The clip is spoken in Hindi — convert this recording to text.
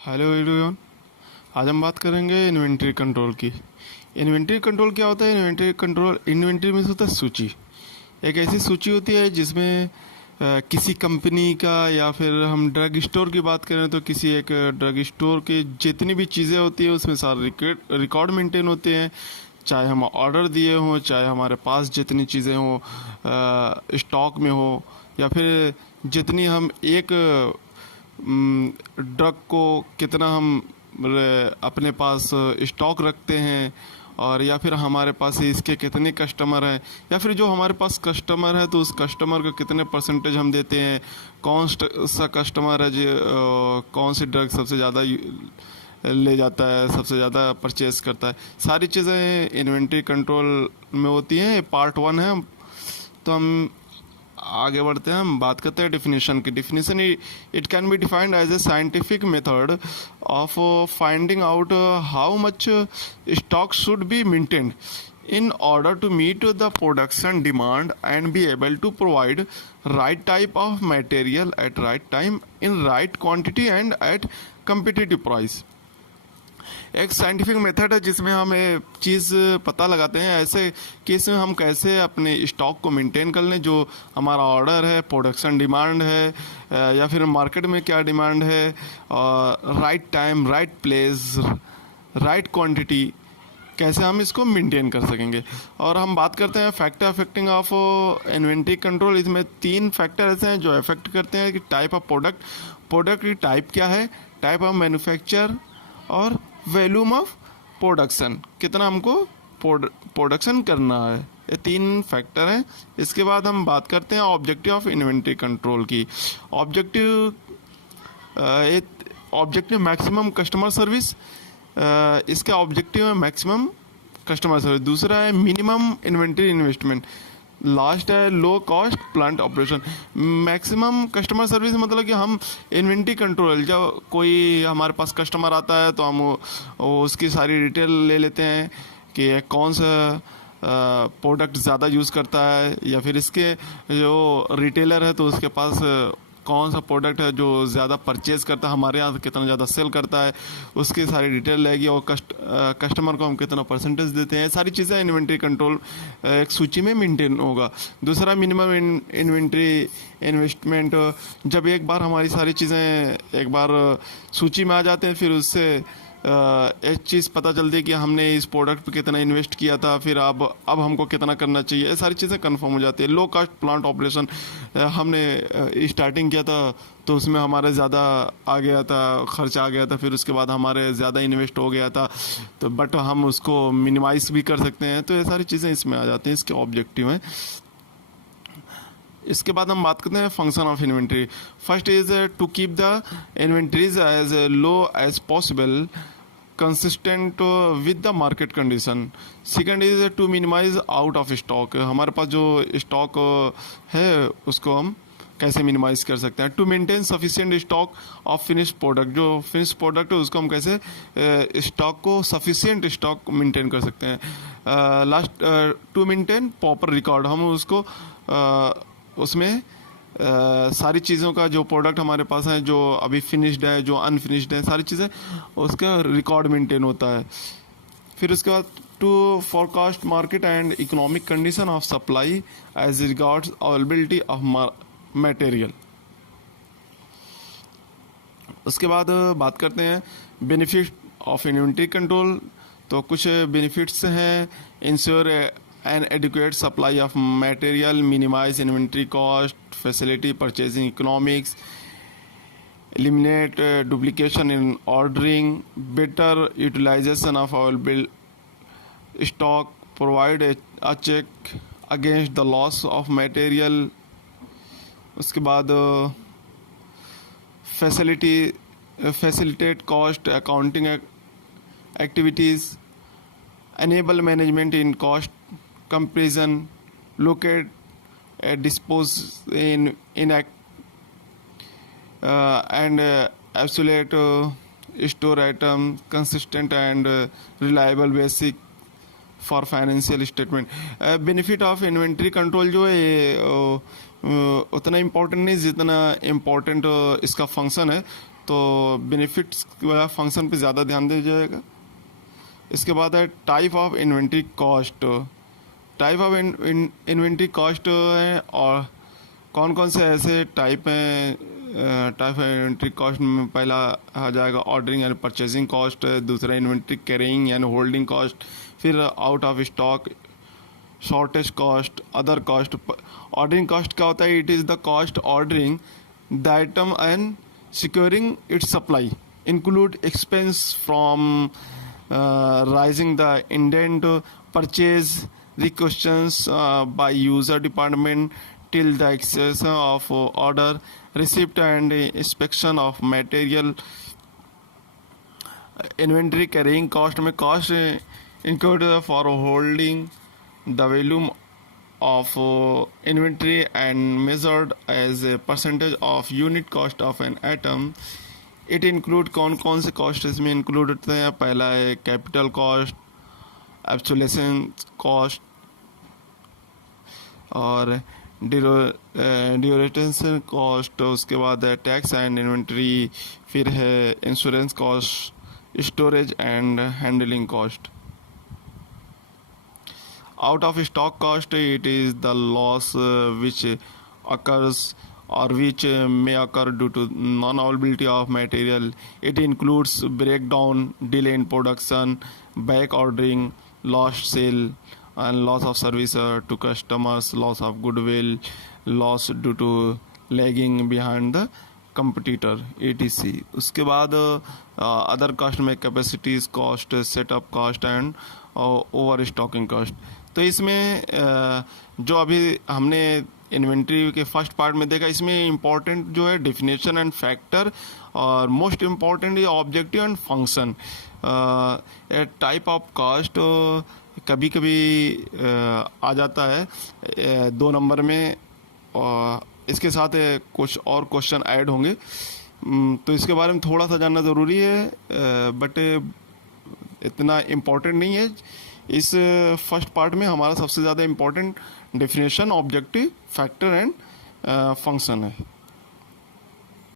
Hello everyone. आज हम बात करेंगे इन्वेंटरी कंट्रोल की। इन्वेंटरी कंट्रोल क्या होता है? इन्वेंटरी में होता है सूची। एक ऐसी सूची होती है जिसमें किसी कंपनी का या फिर हम ड्रग स्टोर की बात करें तो किसी एक ड्रग स्टोर की जितनी भी चीज़ें होती है उसमें सारे रिकॉर्ड मेंटेन होते हैं। चाहे हम ऑर्डर दिए हों, चाहे हमारे पास जितनी चीज़ें हों स्टॉक में हो, या फिर जितनी हम एक ड्रग को कितना हम अपने पास स्टॉक रखते हैं, और या फिर हमारे पास इसके कितने कस्टमर हैं, या फिर जो हमारे पास कस्टमर है तो उस कस्टमर को कितने परसेंटेज हम देते हैं, कौन सा कस्टमर है जो कौन सी ड्रग सबसे ज़्यादा ले जाता है, सबसे ज़्यादा परचेज करता है। सारी चीज़ें इन्वेंट्री कंट्रोल में होती हैं। पार्ट 1 है। तो हम आगे बढ़ते हैं। हम बात करते हैं डिफिनीशन की। Definition it can be defined as a scientific method of finding out how much stock should be maintained in order to meet the production demand and be able to provide right type of material at right time in right quantity and at competitive price। एक साइंटिफिक मेथड है जिसमें हम ये चीज़ पता लगाते हैं ऐसे कि इसमें हम कैसे अपने स्टॉक को मेंटेन कर लें, जो हमारा ऑर्डर है, प्रोडक्शन डिमांड है, या फिर मार्केट में क्या डिमांड है, और right time, right place, right quantity, कैसे हम इसको मेंटेन कर सकेंगे। और हम बात करते हैं factor affecting of inventory control. इसमें 3 फैक्टर ऐसे हैं जो अफेक्ट करते हैं कि टाइप ऑफ प्रोडक्ट की टाइप क्या है, टाइप ऑफ मैन्युफैक्चर, और वॉल्यूम ऑफ प्रोडक्शन, कितना हमको प्रोडक्शन करना है। ये 3 फैक्टर हैं। इसके बाद हम बात करते हैं ऑब्जेक्टिव ऑफ इन्वेंट्री कंट्रोल की। Objective maximum customer service. इसका ऑब्जेक्टिव है मैक्सिमम कस्टमर सर्विस। दूसरा है मिनिमम इन्वेंट्री इन्वेस्टमेंट। लास्ट है low cost plant operation. Maximum customer service मतलब कि हम इन्वेंट्री कंट्रोल, जब कोई हमारे पास कस्टमर आता है तो हम उसकी सारी डिटेल ले लेते हैं कि कौन सा प्रोडक्ट ज़्यादा यूज़ करता है, या फिर इसके जो रिटेलर है तो उसके पास कौन सा प्रोडक्ट है जो ज़्यादा परचेज़ करता है, हमारे यहाँ कितना ज़्यादा सेल करता है, उसकी सारी डिटेल रहेगी, और कस्टमर को हम कितना परसेंटेज देते हैं। सारी चीज़ें इन्वेंट्री कंट्रोल एक सूची में मेंटेन होगा। दूसरा मिनिमम इन्वेंट्री इन्वेस्टमेंट। जब एक बार हमारी सारी चीज़ें एक बार सूची में आ जाते हैं, फिर उससे एक चीज़ पता चलती है कि हमने इस प्रोडक्ट पे कितना इन्वेस्ट किया था, फिर अब हमको कितना करना चाहिए, ये सारी चीज़ें कंफर्म हो जाती है। लो कॉस्ट प्लांट ऑपरेशन, हमने स्टार्टिंग किया था तो उसमें हमारा ज़्यादा आ गया था, खर्चा आ गया था, फिर उसके बाद हमारे ज़्यादा इन्वेस्ट हो गया था, तो बट हम उसको मिनिमाइज भी कर सकते हैं। तो ये सारी चीज़ें इसमें आ जाती हैं, इसके ऑब्जेक्टिव हैं। इसके बाद हम बात करते हैं function of inventory. First is to keep the inventories as low as possible consistent with the market condition. Second is to minimise out of stock. हमारे पास जो स्टॉक है उसको हम कैसे मिनिमाइज कर सकते हैं। To maintain sufficient stock of finish product. जो फिनिश प्रोडक्ट है उसको हम कैसे स्टॉक को सफिशिएंट स्टॉक मेंटेन कर सकते हैं। Last to maintain proper record. हम उसको उसमें सारी चीज़ों का जो प्रोडक्ट हमारे पास है, जो अभी फिनिश्ड है, जो अनफिनिश्ड है, सारी चीज़ें उसका रिकॉर्ड मेंटेन होता है। फिर उसके बाद to forecast market and economic condition of supply as regards availability of material. उसके बाद बात करते हैं बेनिफिट ऑफ इन्वेंट्री कंट्रोल। तो कुछ बेनिफिट्स हैं। Ensure an adequate supply of material, minimize inventory cost, facility purchasing economics, eliminate duplication in ordering, better utilization of available stock, provide a check against the loss of material। उसके बाद facilitate cost accounting activities, enable management in cost comparison, locate dispose in and absolute store item, consistent and reliable basic for financial statement. Benefit of inventory control जो है ये उतना इम्पोर्टेंट नहीं जितना इम्पोर्टेंट इसका फंक्शन है। तो बेनिफिट्स वाला फंक्शन पे ज़्यादा ध्यान दिया जाएगा। इसके बाद है type of inventory cost. Type of inventory cost है और कौन कौन से ऐसे टाइप हैं। टाइप ऑफ इन्वेंट्री कॉस्ट में पहला आ जाएगा ऑर्डरिंग यानी परचेजिंग कॉस्ट, दूसरा इन्वेंट्री कैरिंग यानी होल्डिंग कॉस्ट, फिर out of stock, shortage cost, other cost. Ordering cost क्या होता है? It is the cost ordering the item and securing it's supply, include expense from rising the indent, purchase requisitions by user department till the access of order, receipt and inspection of material. Inventory carrying cost में cost incurred for holding the volume of inventory and measured as a percentage of unit cost of an item. It include कौन कौन से cost इसमें include होते हैं? पहला है capital cost, obsolescence cost और ड्यूरेशन कॉस्ट, उसके बाद है टैक्स एंड इन्वेंट्री, फिर है insurance cost, storage and handling cost. Out of stock cost, it is the loss which occurs or which may occur due to non-availability of material. It includes breakdown, delay in production, back ordering, lost sale and loss of service to customers, loss of goodwill, loss due to lagging behind the competitor, etc. उसके बाद अदर कॉस्ट में capacities cost, setup cost and over stocking cost. तो इसमें जो अभी हमने इन्वेंट्री के फर्स्ट पार्ट में देखा, इसमें इम्पोर्टेंट जो है डेफिनेशन एंड फैक्टर और मोस्ट इम्पॉर्टेंट ये objective and function. Type of cost कभी कभी आ जाता है 2 नंबर में, और इसके साथ कुछ और क्वेश्चन ऐड होंगे, तो इसके बारे में थोड़ा सा जानना ज़रूरी है, बट इतना इम्पोर्टेंट नहीं है। इस फर्स्ट पार्ट में हमारा सबसे ज़्यादा important definition, objective, factor and function है।